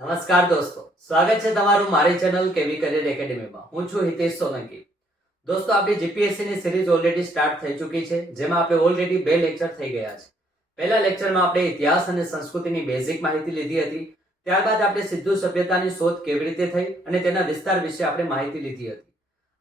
નમસ્કાર દોસ્તો, સ્વાગત છે તમારું મારી ચેનલ કેવી કરિયર એકેડેમીમાં. હું છું હિતેશ સોલંકી. દોસ્તો, આપણી જીપીએસસી ની સિરીઝ ઓલરેડી સ્ટાર્ટ થઈ ચૂકી છે, જેમાં આપણે ઓલરેડી 2 લેક્ચર થઈ ગયા છે. પહેલા લેક્ચરમાં આપણે ઇતિહાસ અને સંસ્કૃતિની બેઝિક માહિતી લીધી હતી. ત્યારબાદ આપણે સિંધુ સભ્યતાની શોધ કેવી રીતે થઈ અને તેના વિસ્તાર વિશે આપણે માહિતી લીધી હતી.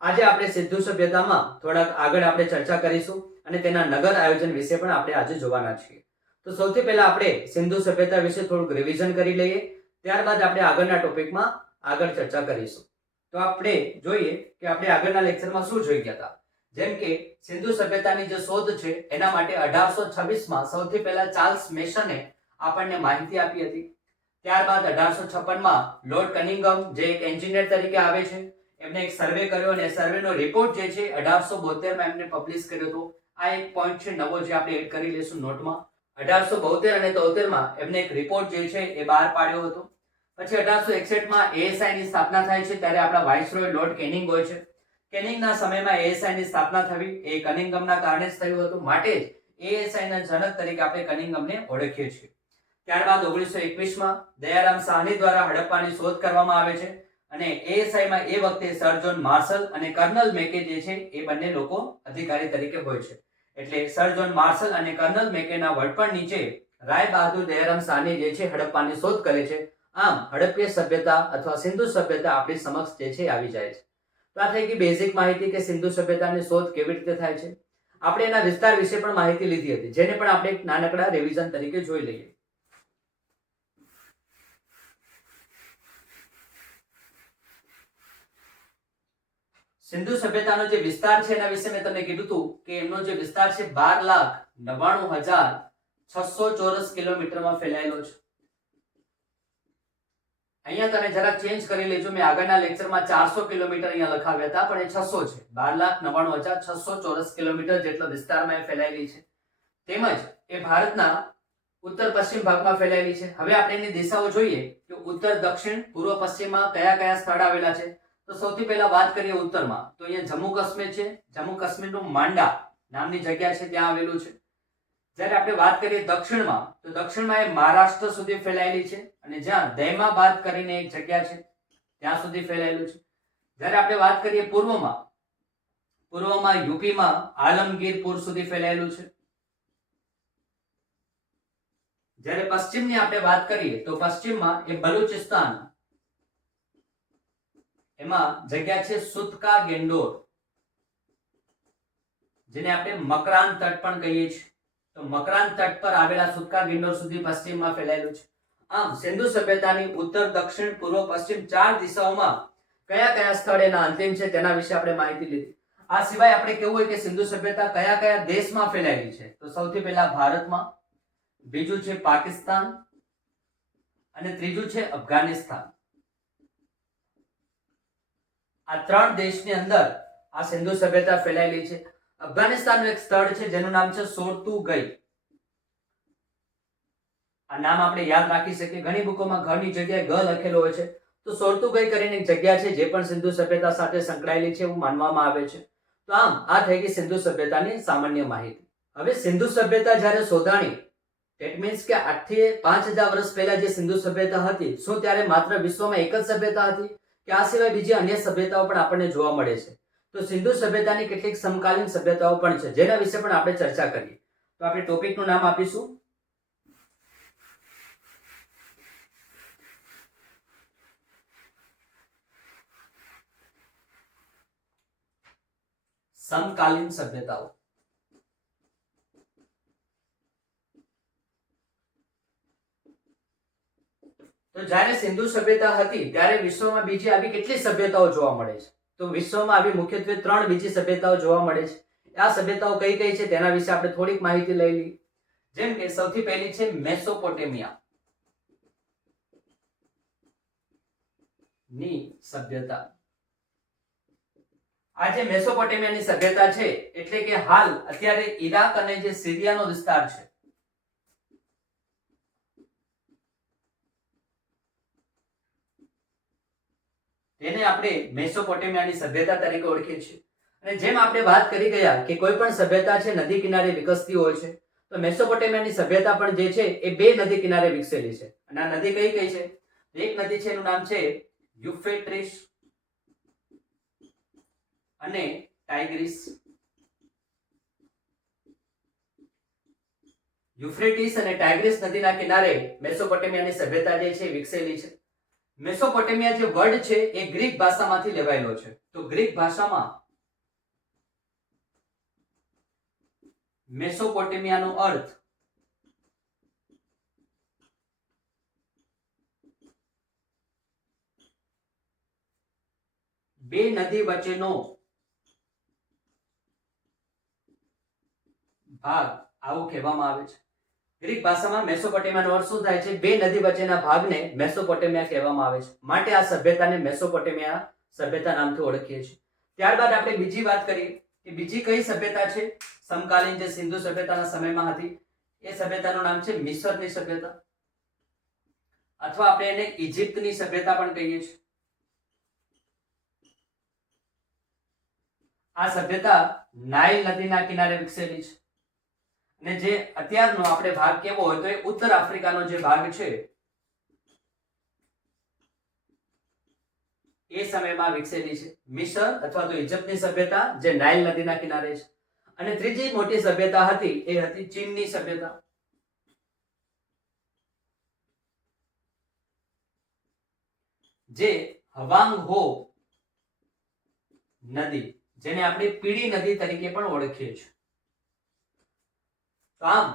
આજે આપણે સિંધુ સભ્યતામાં થોડાક આગળ આપણે ચર્ચા કરીશું અને તેના નગર આયોજન વિશે પણ આપણે આજે જોવાના છીએ. તો સૌથી પહેલા આપણે સિંધુ સભ્યતા વિશે થોડુંક રિવિઝન કરી લઈએ. ત્યારબાદ આપણે આગળના ટોપિકમાં આગળ ચર્ચા કરીશું. તો આપણે જોઈએ કે આપણે આગળના લેક્ચરમાં શું જોઈ ગયા હતા. જેમ કે સિંધુ સભ્યતાની જે શોધ છે એના માટે 1826માં સૌથી પહેલા ચાર્લ્સ મેસને આપણને માહિતી આપી હતી. ત્યારબાદ 1856માં લોર્ડ કનિંગહમ જે એક એન્જિનિયર તરીકે આવે છે, એમને એક સર્વે કર્યો અને સર્વેનો રિપોર્ટ જે છે 1872માં એમને પબ્લિશ કર્યો હતો. આ એક પોઈન્ટ છે નવો જે આપણે એડ કરી લઈશું નોટમાં. 1872 અને 73માં એમને એક રિપોર્ટ જે છે એ બહાર પાડ્યો હતો. પછી 1861માં એએસઆઈ ની સ્થાપના થાય છે, ત્યારે આપણા વાઇસરોય લોર્ડ કેનિંગ હોય છે. કેનિંગના સમયમાં એએસઆઈ ની સ્થાપના થવી એ કનિંગહમના કારણે જ થયું હતું, માટે જ એએસઆઈ ના જનક તરીકે આપણે કનિંગહમને ઓળખીએ છીએ. ત્યારબાદ 1921માં દયારામ સાહની દ્વારા હડપ્પાની શોધ કરવામાં આવે છે અને એએસઆઈમાં એ વખતે સર જોન માર્શલ અને કર્નલ મેકે જે છે એ બંને લોકો અધિકારી તરીકે હોય છે. એટલે સર જોન માર્શલ અને કર્નલ મેકેના વડપણ નીચે રાય બહાદુર દયારામ સાહની જે છે હડપ્પાની શોધ કરે છે. આમ હડપ્પીય સભ્યતા અથવા સિંધુ સભ્યતા આપણી સમક્ષ જે છે આવી જાય છે. તો આ થઈ ગઈ બેઝિક માહિતી કે સિંધુ સભ્યતાની શોધ કેવી રીતે થાય છે. આપણે એના વિસ્તાર વિશે પણ માહિતી લીધી હતી, જેને પણ આપણે એક નાનકડા રિવિઝન તરીકે જોઈ લઈએ. સિંધુ સભ્યતાનો જે વિસ્તાર છે એના વિશે મેં તમને કીધું હતું કે એમનો જે વિસ્તાર છે 12,99,600 ચોરસ કિલોમીટરમાં ફેલાયેલો છે. અહીંયા તમે જરા ચેન્જ કરી લેજો. મેં આગળના લેક્ચરમાં 400 કિલોમીટર અહીંયા લખાવ્યા હતા, પણ એ 600 છે. 12,99,600 ચોરસ કિલોમીટર જેટલો વિસ્તારમાં એ ફેલાયેલી છે. તેમજ એ ભારતના ઉત્તર પશ્ચિમ ભાગમાં ફેલાયેલી છે. હવે આપણે એની દિશાઓ જોઈએ કે ઉત્તર, દક્ષિણ, પૂર્વ, પશ્ચિમમાં કયા કયા સ્થળ આવેલા છે. તો સૌથી પહેલા વાત કરીએ ઉત્તરમાં, તો અહીંયા જમ્મુ કાશ્મીર છે. જમ્મુ કાશ્મીરનું માંડા નામની જગ્યા છે, ત્યાં આવેલું છે. જ્યારે આપણે વાત કરીએ દક્ષિણમાં, તો દક્ષિણમાં એ મહારાષ્ટ્ર સુધી ફેલાયેલી છે અને જ્યાં દૈમાબાદ કરીને એક જગ્યા છે ત્યાં સુધી ફેલાયેલું છે. જ્યારે આપણે વાત કરીએ પૂર્વમાં યુપીમાં આલમગીરપુર સુધી ફેલાયેલું છે. જ્યારે પશ્ચિમની આપણે વાત કરીએ તો પશ્ચિમમાં એ બલુચિસ્તાન, એમાં જગ્યા છે સુતકા ગેન્ડોર, જેને આપણે મકરાન તટ પણ કહીએ છીએ. તો મકરાન તટ પર આવેલા સુતકા ગિરનાર સુધી પશ્ચિમમાં ફેલાયેલું છે. આમ સિંધુ સભ્યતાની ઉત્તર, દક્ષિણ, પૂર્વ, પશ્ચિમ 4 દિશાઓમાં કયા કયા સ્થળ એના અંતિમ છે તેના વિશે આપણે માહિતી લીધી. આ સિવાય આપણે કેવું હોય કે સિંધુ સભ્યતા કયા કયા દેશમાં ફેલાયેલી છે, તો સૌથી પહેલા ભારતમાં, બીજું છે પાકિસ્તાન અને ત્રીજું છે અફઘાનિસ્તાન. આ 3 દેશની અંદર આ સિંધુ સભ્યતા ફેલાયેલી છે. અફઘાનિસ્તાનનું એક સ્થળ છે જેનું નામ છે સોરતુગઈ. આ નામ આપણે યાદ રાખી શકીએ. ઘણી બુકોમાં ઘરની જગ્યાએ ગ લખેલો હોય છે. તો સોરતુગઈ કરીને એક જગ્યા છે જે પણ સિંધુ સભ્યતા સાથે સંકળાયેલી છે એવું માનવામાં આવે છે. તો આમ આ થઈ ગઈ સિંધુ સભ્યતાની સામાન્ય માહિતી. હવે સિંધુ સભ્યતા જ્યારે શોધાણી, ધેટ મીન્સ કે 8 થી 5000 વર્ષ પહેલા જે સિંધુ સભ્યતા હતી, શું ત્યારે માત્ર વિશ્વમાં એક જ સભ્યતા હતી કે આ સિવાય બીજી અન્ય સભ્યતાઓ પણ આપણને જોવા મળે છે? તો સિંધુ સભ્યતાની કેટલીક સમકાલીન સભ્યતાઓ પણ છે, જેના વિશે પણ આપણે ચર્ચા કરીએ. તો આપણે ટોપિકનું નામ આપીશું સમકાલીન સભ્યતાઓ. તો જ્યારે સિંધુ સભ્યતા હતી ત્યારે વિશ્વમાં બીજી આવી કેટલી સભ્યતાઓ જોવા મળે છે? તો વિશ્વમાં આવી મુખ્યત્વે 3 બીજી સભ્યતાઓ જોવા મળે છે. આ સભ્યતાઓ કઈ કઈ છે તેના વિશે આપણે થોડીક માહિતી લઈ લઈએ. જેમ કે સૌથી પહેલી છે મેસોપોટેમિયા ની સભ્યતા. આ જે મેસોપોટેમિયાની સભ્યતા છે એટલે કે હાલ અત્યારે ઈરાક અને જે સિરિયાનો વિસ્તાર છે, તેને આપણે મેસોપોટેમિયાની સભ્યતા તરીકે ઓળખીએ છીએ. અને જેમ આપણે વાત કરી ગયા કે કોઈ પણ સભ્યતા છે નદી કિનારે વિકસતી હોય છે, તો મેસોપોટેમિયાની સભ્યતા પણ જે છે એ 2 નદી કિનારે વિકસેલી છે. અને આ નદી કઈ કઈ છે? એક નદી છે એનું નામ છે યુફ્રેટિસ અને ટાઇગ્રીસ. યુફ્રેટિસ અને ટાઇગ્રીસ નદીના કિનારે મેસોપોટેમિયાની સભ્યતા જે છે વિકસેલી છે. મેસોપોટેમિયા જે વર્ડ છે એ ગ્રીક ભાષામાંથી લેવાયેલો છે. તો ગ્રીક ભાષામાં મેસોપોટેમિયાનો અર્થ બે નદી વચ્ચેનો ભાગ આવું કહેવામાં આવે છે. ગ્રીક ભાષામાં મેસોપોટેમિયાનો અર્થ શું થાય છે? બે નદી વચ્ચેના ભાગને મેસોપોટેમિયા કહેવામાં આવે છે. માટે આ સભ્યતાને મેસોપોટેમિયા સભ્યતા નામથી ઓળખીએ છીએ. ત્યારબાદ આપણે બીજી વાત કરીએ કે બીજી કઈ સભ્યતા છે સમકાલીન જે સિંધુ સભ્યતાના સમયમાં હતી. એ સભ્યતાનું નામ છે મિસરની સભ્યતા, અથવા આપણે એને ઇજિપ્તની સભ્યતા પણ કહીએ છીએ. આ સભ્યતા નાઇલ નદીના કિનારે વિકસેલી છે. અને જે અત્યારનો આપણે ભાગ કેવો હોય તો એ ઉત્તર આફ્રિકાનો જે ભાગ છે એ સમયમાં વિકસેલી છે. મિસર અથવા તો ઇજિપ્તની સભ્યતા જે નાઇલ નદીના કિનારે છે. અને ત્રીજી મોટી સભ્યતા હતી એ હતી ચીનની સભ્યતા. જે હવાંગ હો નદી, જેને આપણે પીળી નદી તરીકે પણ ઓળખીએ છીએ. તો આમ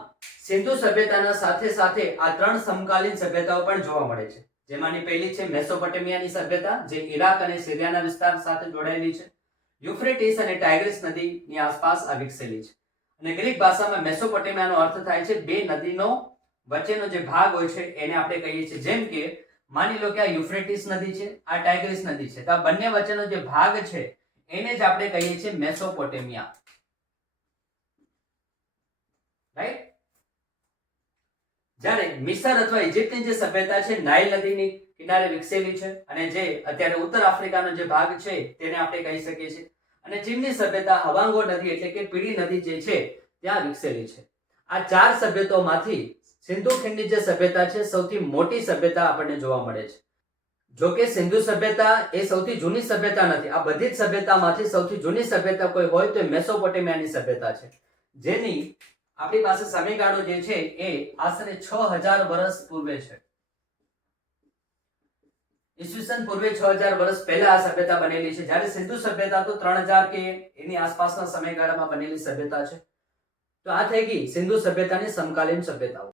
સિંધુ સભ્યતાના સાથે સાથે આ ત્રણ સમકાલીન સભ્યતાઓ પણ જોવા મળે છે. જેમાંની પહેલી છે મેસોપોટેમિયાની સભ્યતા, જે ઈરાક અને સિરિયાના વિસ્તાર સાથે જોડાયેલી છે. યુફ્રેટિસ અને ટાઇગ્રીસ નદીની આસપાસ આ વિકસેલી છે. અને ગ્રીક ભાષામાં મેસોપોટેમિયાનો અર્થ થાય છે બે નદીનો વચ્ચેનો જે ભાગ હોય છે એને આપણે કહીએ છીએ. જેમ કે માની લો કે આ યુફ્રેટિસ નદી છે, આ ટાઇગ્રીસ નદી છે, તો આ બંને વચ્ચેનો જે ભાગ છે એને જ આપણે કહીએ છીએ મેસોપોટેમિયા. રાઈટ? જ્યારે મિસર અથવા ઇજિપ્તની જે સભ્યતા છે નાઇલ નદીની કિનારે વિકસેલી છે અને જે અત્યારે ઉત્તર આફ્રિકાનો જે ભાગ છે તેને આપણે કહી શકીએ છીએ. અને ચીનની સભ્યતા હવાંગો નદી એટલે કે પીળી નદી જે છે ત્યાં વિકસેલી છે. આ ચાર સભ્યતાઓમાંથી સિંધુ ખીણની જે સભ્યતા છે સૌથી મોટી સભ્યતા આપણને જોવા મળે છે. જો કે સિંધુ સભ્યતા એ સૌથી જૂની સભ્યતા નથી. આ બધી જ સભ્યતામાંથી સૌથી જૂની સભ્યતા કોઈ હોય તો મેસોપોટેમિયાની સભ્યતા છે, જેની આપણી પાસે સમયગાળો જે છે એ આશરે 6000 વર્ષ પૂર્વે છે. ઈસવીસન પૂર્વે 6000 વર્ષ પહેલા આ સભ્યતા બનેલી છે. જ્યારે સિંધુ સભ્યતા તો 3000 કે એની આસપાસના સમયગાળામાં બનેલી સભ્યતા છે. તો આ થઈ ગઈ સિંધુ સભ્યતાની સમકાલીન સભ્યતાઓ.